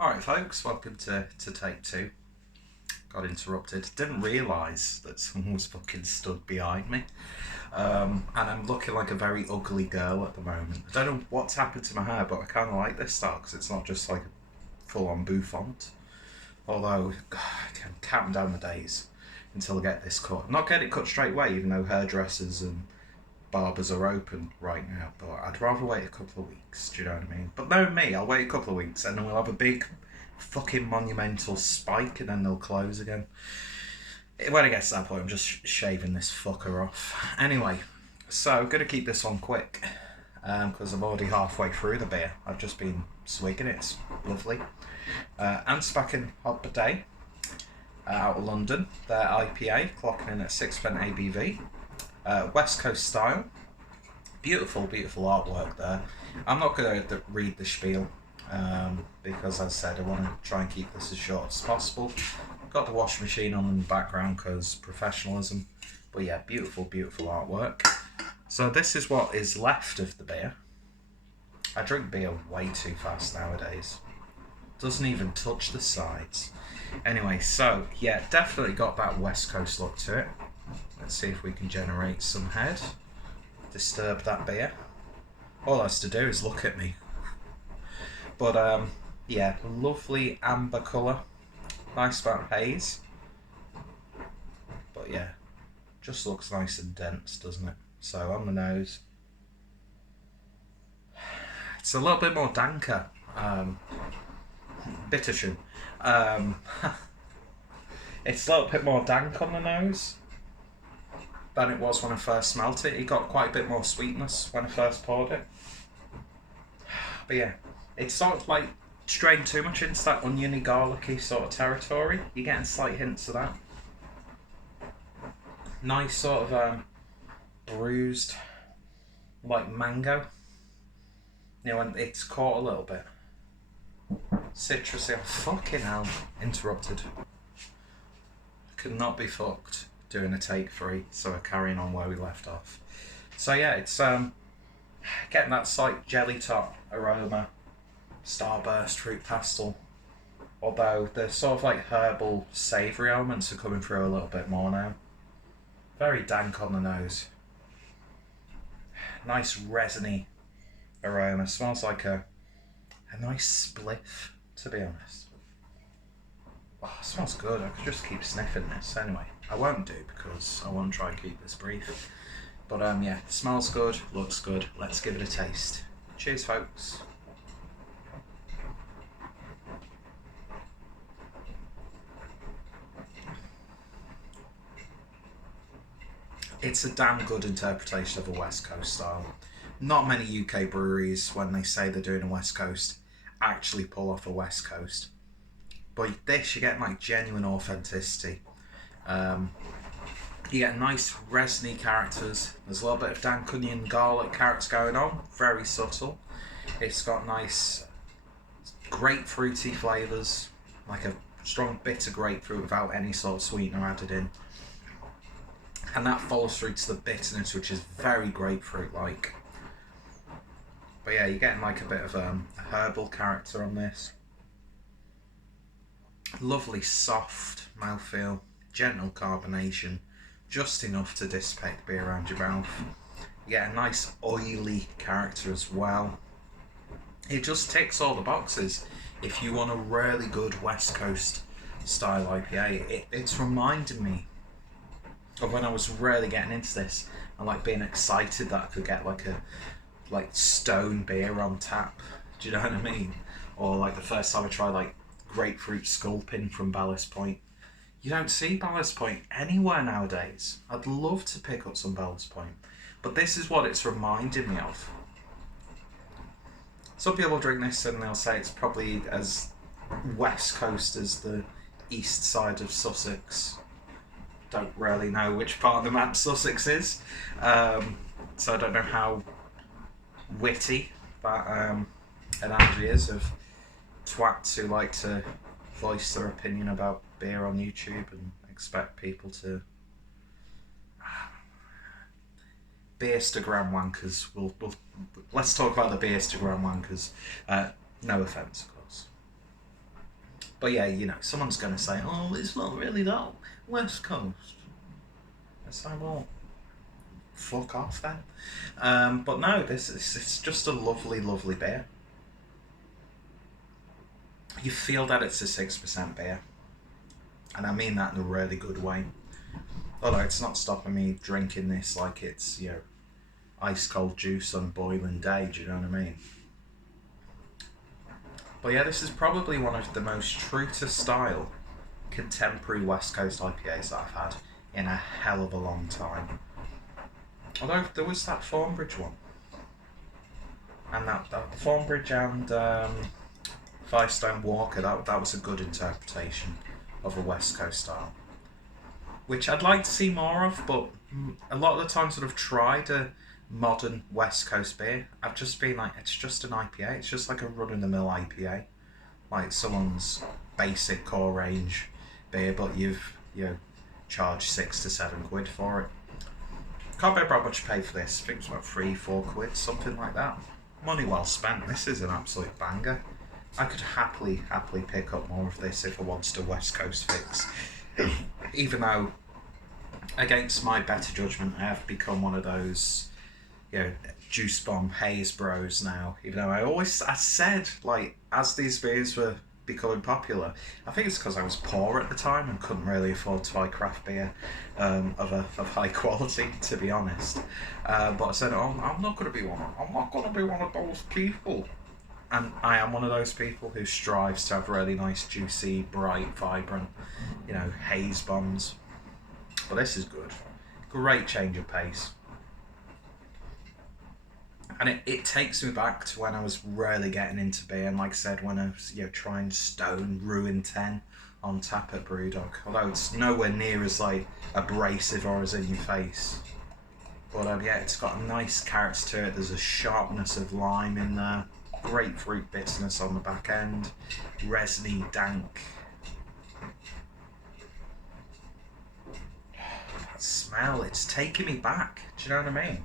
Alright folks, welcome to take two. Got interrupted. Didn't realise that someone was fucking stood behind me. And I'm looking like a very ugly girl at the moment. I don't know what's happened to my hair, but I kind of like this style because it's not just like a full-on bouffant. Although, God, I can count down the days until I get this cut. I'm not getting it cut straight away, even though hairdressers and barbers are open right now, but I'd rather wait a couple of weeks, do you know what I mean? But knowing me, I'll wait a couple of weeks and then we'll have a big fucking monumental spike and then they'll close again. When it gets to that point, I'm just shaving this fucker off. Anyway, so I'm going to keep this one quick because I'm already halfway through the beer. I've just been swigging it, it's lovely. Anspach Hobday out of London, their IPA, clocking in at 6% ABV. West Coast style. Beautiful, beautiful artwork there. I'm not going to read the spiel because, as I said, I want to try and keep this as short as possible. Got the washing machine on in the background because professionalism. But yeah, beautiful, beautiful artwork. So this is what is left of the beer. I drink beer way too fast nowadays. Doesn't even touch the sides. Anyway, so yeah, definitely got that West Coast look to it. Let's see if we can generate some head. Disturb that beer. All it has to do is look at me. But yeah, lovely amber colour. Nice amount of haze. But yeah, just looks nice and dense, doesn't it? So on the nose, it's a little bit more danker. Bitterschoen. It's a little bit more dank on the nose than it was when I first smelt it. It got quite a bit more sweetness when I first poured it. But yeah, it's sort of like straying too much into that oniony, garlicky sort of territory. You're getting slight hints of that. Nice sort of bruised, like mango. You know, and it's caught a little bit. Citrusy. Oh, fucking hell. Interrupted. Could not be fucked doing a take 3, so we're carrying on where we left off. So yeah, it's getting that slight jelly top aroma, starburst, fruit pastel, although the sort of like herbal savoury elements are coming through a little bit more now. Very dank on the nose. Nice resiny aroma. Smells like a nice spliff, to be honest. Oh, it smells good. I could just keep sniffing this. Anyway, I won't do because I want to try and keep this brief. But yeah, smells good, looks good. Let's give it a taste. Cheers, folks. It's a damn good interpretation of a West Coast style. Not many UK breweries, when they say they're doing a West Coast, actually pull off a West Coast. But this, you're getting like genuine authenticity. You get nice resiny characters. There's a little bit of dank onion, garlic characters going on. Very subtle. It's got nice grapefruity flavours, like a strong bitter grapefruit without any sort of sweetener added in. And that follows through to the bitterness, which is very grapefruit-like. But yeah, you're getting like a bit of a herbal character on this. Lovely soft mouthfeel, gentle carbonation, just enough to dissipate the beer around your mouth. You get a nice oily character as well. It just ticks all the boxes. If you want a really good West Coast style IPA, it's reminding me of when I was really getting into this and like being excited that I could get like a stone beer on tap. Do you know what I mean? Or like the first time I tried like grapefruit sculpin from Ballast Point. You don't see Ballast Point anywhere nowadays. I'd love to pick up some Ballast Point, but this is what it's reminding me of. Some people drink this and they'll say it's probably as West Coast as the east side of Sussex. Don't really know which part of the map Sussex is, so I don't know how witty that analogy is of twats who like to voice their opinion about beer on YouTube and expect people to beerstagram wankers. We'll let's talk about the beerstagram wankers. No offence, of course. But yeah, you know, someone's going to say, oh, it's not really that West Coast. I say, well, fuck off then. But no, it's just a lovely, lovely beer. You feel that it's a 6% beer. And I mean that in a really good way. Although it's not stopping me drinking this like it's, you know, ice cold juice on a boiling day, do you know what I mean? But yeah, this is probably one of the most true to style contemporary West Coast IPAs that I've had in a hell of a long time. Although there was that Thornbridge one. And that Thornbridge and Firestone Walker, that was a good interpretation of a West Coast style. Which I'd like to see more of, but a lot of the times that I've tried a modern West Coast beer, I've just been like, it's just an IPA. It's just like a run-of-the-mill IPA. Like someone's basic core range beer, but you've, you know, charged 6 to 7 quid for it. Can't remember how much you paid for this. I think it was about 3-4 quid, something like that. Money well spent. This is an absolute banger. I could happily pick up more of this if I wanted a West Coast fix. Even though, against my better judgment, I have become one of those, you know, juice bomb haze bros now. Even though I said, like, as these beers were becoming popular, I think it's because I was poor at the time and couldn't really afford to buy craft beer of high quality, to be honest. But I said, oh, I'm not going to be one of those people. And I am one of those people who strives to have really nice, juicy, bright, vibrant, you know, haze bombs. But this is good. Great change of pace. And it takes me back to when I was really getting into beer, and like I said, when I was, you know, trying Stone Ruin 10 on tap at Brewdog. Although it's nowhere near as like abrasive or as in your face. But yeah, it's got a nice character to it. There's a sharpness of lime in there. Grapefruit bitterness on the back end. Resiny, dank. That smell, it's taking me back. Do you know what I mean?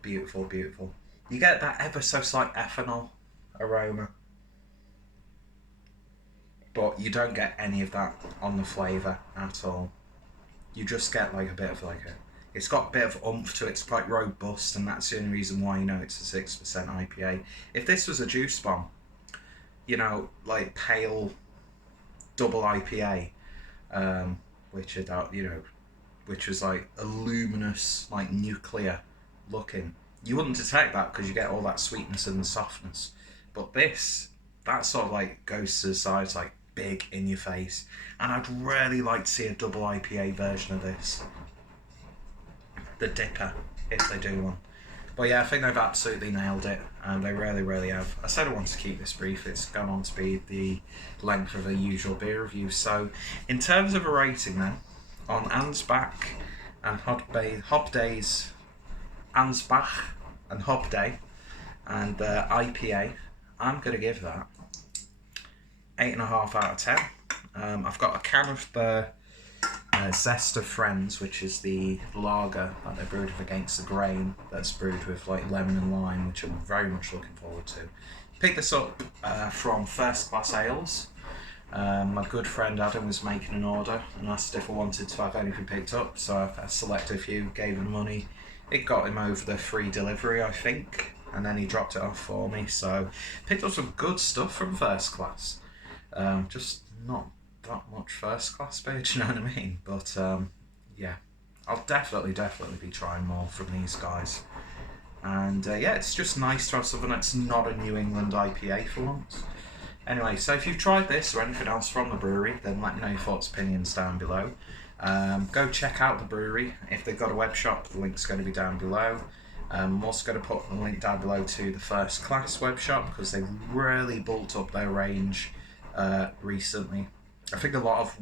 Beautiful, beautiful. You get that ever so slight ethanol aroma, but you don't get any of that on the flavour at all. You just get like a bit of like a, it's got a bit of oomph to it. It's quite robust, and that's the only reason why you know it's a 6% IPA. If this was a juice bomb, you know, like pale double IPA, which was like a luminous, like nuclear looking, you wouldn't detect that because you get all that sweetness and the softness. But this, that sort of like goes to the sides, like big in your face. And I'd really like to see a double IPA version of this. The Dipper, if they do one. But yeah, I think they've absolutely nailed it, and they really, really have. I said I wanted to keep this brief. It's gone on to be the length of a usual beer review. So, in terms of a rating then, on Anspach and Hobday's Anspach and Hobday and IPA, I'm going to give that 8.5 out of 10. I've got a can of the Zest of Friends, which is the lager that they brewed with Against the Grain, that's brewed with like lemon and lime, which I'm very much looking forward to. Picked this up from First Class Ales. My good friend Adam was making an order and asked if I wanted to have anything picked up, so I selected a few, gave him money. It got him over the free delivery, I think, and then he dropped it off for me. So picked up some good stuff from First Class. Just not that much First Class beer, do you know what I mean? But yeah, I'll definitely be trying more from these guys. And yeah, it's just nice to have something that's not a New England IPA for once. Anyway, so if you've tried this or anything else from the brewery, then let me know your thoughts, opinions down below. Go check out the brewery. If they've got a web shop, the link's going to be down below. I'm also going to put a link down below to the First Class web shop, because they've really bulked up their range recently. I think a lot of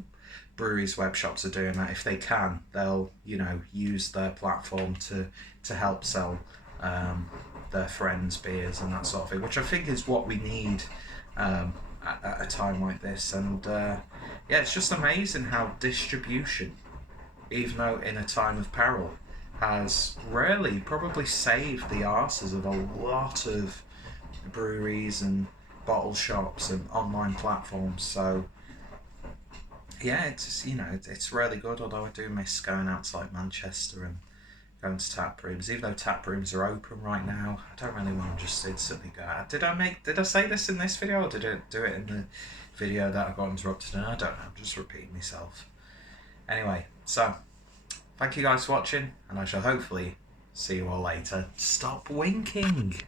breweries' web shops are doing that. If they can, they'll, you know, use their platform to help sell their friends' beers and that sort of thing, which I think is what we need at a time like this. And yeah, it's just amazing how distribution, even though in a time of peril, has really probably saved the arses of a lot of breweries and bottle shops and online platforms. So yeah, it's it's really good. Although I do miss going out to like Manchester and going to tap rooms. Even though tap rooms are open right now, I don't really want to just instantly go out. Did I say this in this video, or did I do it in the video that I got interrupted? And I don't know. I'm just repeating myself. Anyway, so thank you guys for watching, and I shall hopefully see you all later. Stop winking.